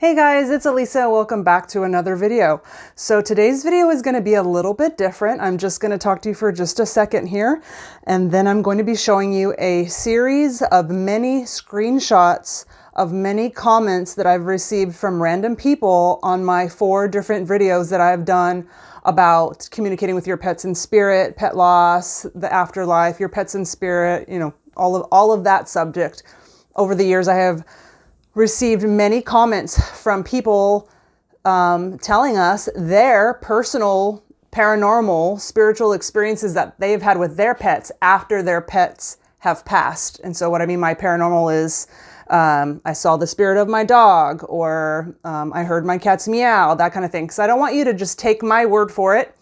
Hey guys, it's Elisa. Welcome back to another video. So today's video is going to be a little bit different. I'm just going to talk to you for just a second here, and then I'm going to be showing you a series of many screenshots of many comments that I've received from random people on my 4 different videos that I've done about communicating with your pets in spirit, pet loss, the afterlife, your pets in spirit, all of that subject. Over the years, I have received many comments from people telling us their personal paranormal spiritual experiences that they've had with their pets after their pets have passed. And so what I mean by paranormal is I saw the spirit of my dog, or I heard my cat's meow, that kind of thing. So I don't want you to just take my word for it.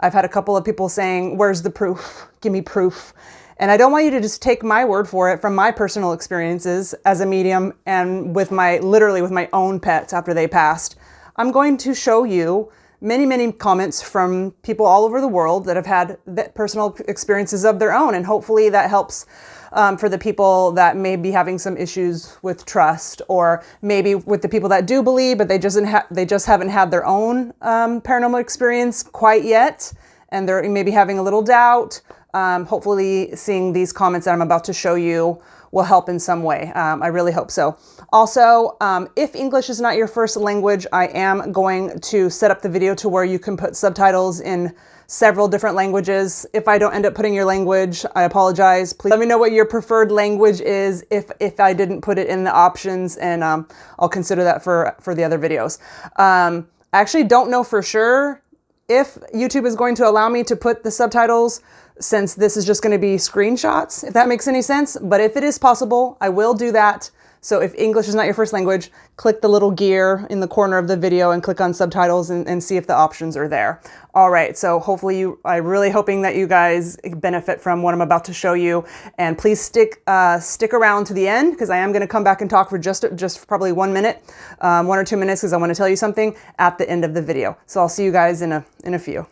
I've had a couple of people saying, where's the proof? Give me proof. And I don't want you to just take my word for it from my personal experiences as a medium and literally with my own pets after they passed. I'm going to show you many, many comments from people all over the world that have had personal experiences of their own. And hopefully that helps for the people that may be having some issues with trust, or maybe with the people that do believe, but they just haven't had their own paranormal experience quite yet. And they're maybe having a little doubt. Hopefully seeing these comments that I'm about to show you will help in some way. I really hope so. Also, if English is not your first language, I am going to set up the video to where you can put subtitles in several different languages. If I don't end up putting your language, I apologize. Please let me know what your preferred language is if I didn't put it in the options, and I'll consider that for the other videos. I actually don't know for sure if YouTube is going to allow me to put the subtitles, since this is just going to be screenshots, if that makes any sense. But if it is possible, I will do that. So if English is not your first language, click the little gear in the corner of the video and click on subtitles and see if the options are there. All right, so hopefully I'm really hoping that you guys benefit from what I'm about to show you. And please stick around to the end, because I am going to come back and talk for just probably 1 minute, 1 or 2 minutes, because I want to tell you something at the end of the video. So I'll see you guys in a few.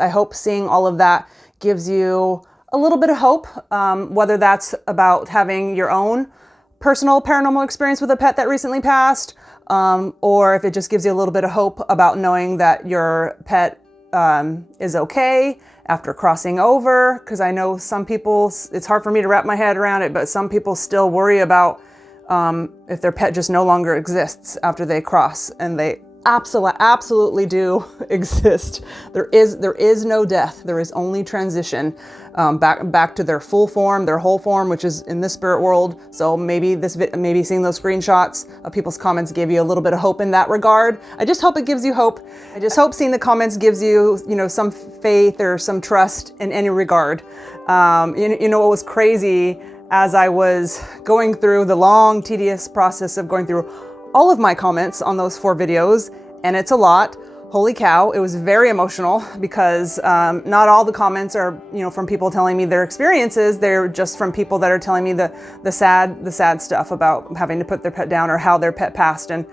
I hope seeing all of that gives you a little bit of hope, whether that's about having your own personal paranormal experience with a pet that recently passed, or if it just gives you a little bit of hope about knowing that your pet is okay after crossing over. Because I know some people, it's hard for me to wrap my head around it, but some people still worry about if their pet just no longer exists after they cross, and they absolutely do exist. There is no death. There is only transition back to their full form, their whole form, which is in the spirit world. So maybe maybe seeing those screenshots of people's comments gave you a little bit of hope in that regard. I just hope it gives you hope. I just hope seeing the comments gives you, some faith or some trust in any regard. You know what was crazy, as I was going through the long, tedious process of going through all of my comments on those 4 videos, and it's a lot. Holy cow, it was very emotional because not all the comments are, from people telling me their experiences. They're just from people that are telling me the sad stuff about having to put their pet down or how their pet passed. And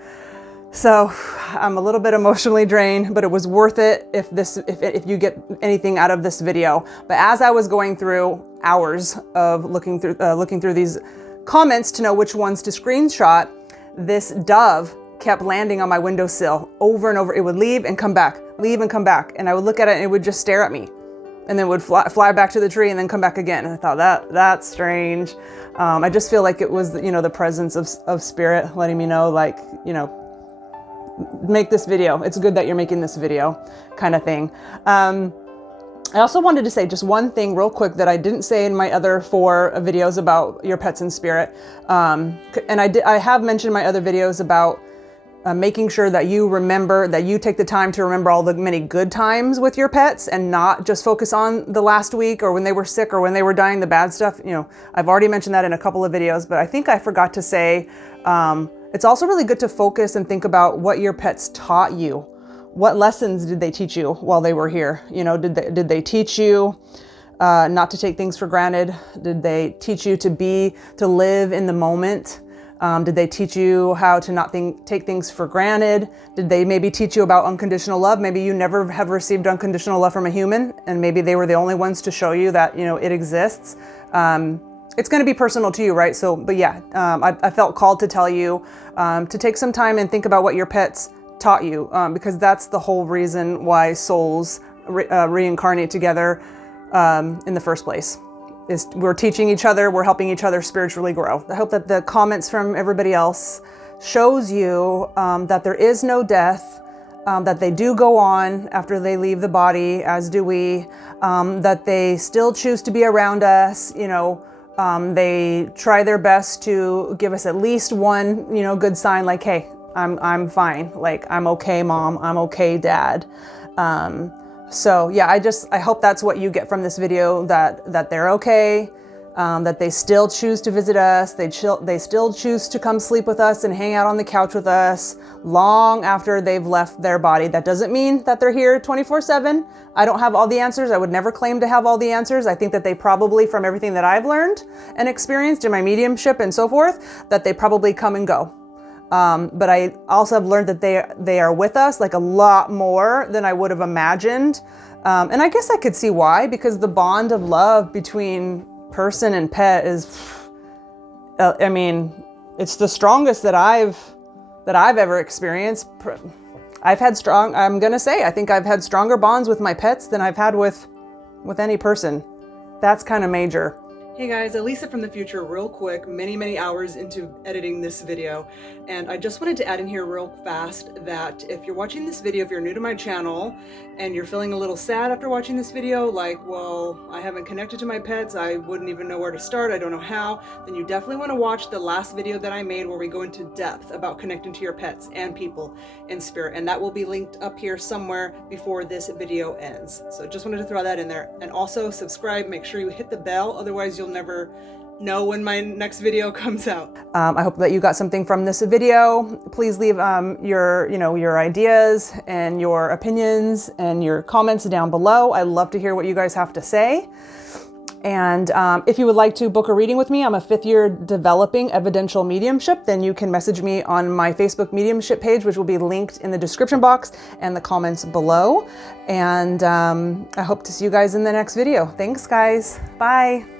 so I'm a little bit emotionally drained, but it was worth it if you get anything out of this video. But as I was going through hours of looking through these comments to know which ones to screenshot, this dove kept landing on my windowsill over and over. It would leave and come back, leave and come back. And I would look at it and it would just stare at me, and then would fly back to the tree and then come back again. And I thought that's strange. I just feel like it was, the presence of spirit letting me know, like, make this video. It's good that you're making this video, kind of thing. I also wanted to say just one thing real quick that I didn't say in my other 4 videos about your pets in spirit. And I have mentioned my other videos about making sure that you remember, that you take the time to remember all the many good times with your pets and not just focus on the last week or when they were sick or when they were dying, the bad stuff. I've already mentioned that in a couple of videos, but I think I forgot to say, it's also really good to focus and think about what your pets taught you. What lessons did they teach you while they were here? Did they teach you not to take things for granted? Did they teach you to live in the moment? Did they teach you how to not take things for granted? Did they maybe teach you about unconditional love? Maybe you never have received unconditional love from a human, and maybe they were the only ones to show you that, it exists. It's going to be personal to you, right? So, but yeah, I felt called to tell you to take some time and think about what your pets taught you, because that's the whole reason why souls reincarnate together in the first place. Is we're teaching each other, we're helping each other spiritually grow. I hope that the comments from everybody else shows you that there is no death, that they do go on after they leave the body, as do we, that they still choose to be around us. They try their best to give us at least one, good sign, like, hey, I'm fine. Like, I'm okay, Mom. I'm okay, Dad. So yeah, I hope that's what you get from this video, that they're okay, that they still choose to visit us. They still choose to come sleep with us and hang out on the couch with us long after they've left their body. That doesn't mean that they're here 24/7. I don't have all the answers. I would never claim to have all the answers. I think that they probably, from everything that I've learned and experienced in my mediumship and so forth, that they probably come and go. But I also have learned that they are with us, like, a lot more than I would have imagined. And I guess I could see why, because the bond of love between person and pet is, it's the strongest that I've ever experienced. I think I've had stronger bonds with my pets than I've had with any person. That's kind of major. Hey guys, Elisa from the future, real quick, many hours into editing this video, and I just wanted to add in here real fast that if you're watching this video, if you're new to my channel and you're feeling a little sad after watching this video, like, well, I haven't connected to my pets, I wouldn't even know where to start, I don't know how, then you definitely want to watch the last video that I made where we go into depth about connecting to your pets and people in spirit, and that will be linked up here somewhere before this video ends. So just wanted to throw that in there. And also subscribe, make sure you hit the bell, otherwise you'll never know when my next video comes out. I hope that you got something from this video. Please leave your ideas and your opinions and your comments down below. I love to hear what you guys have to say. And if you would like to book a reading with me, I'm a 5th year developing evidential mediumship, then you can message me on my Facebook mediumship page, which will be linked in the description box and the comments below. And I hope to see you guys in the next video. Thanks, guys. Bye.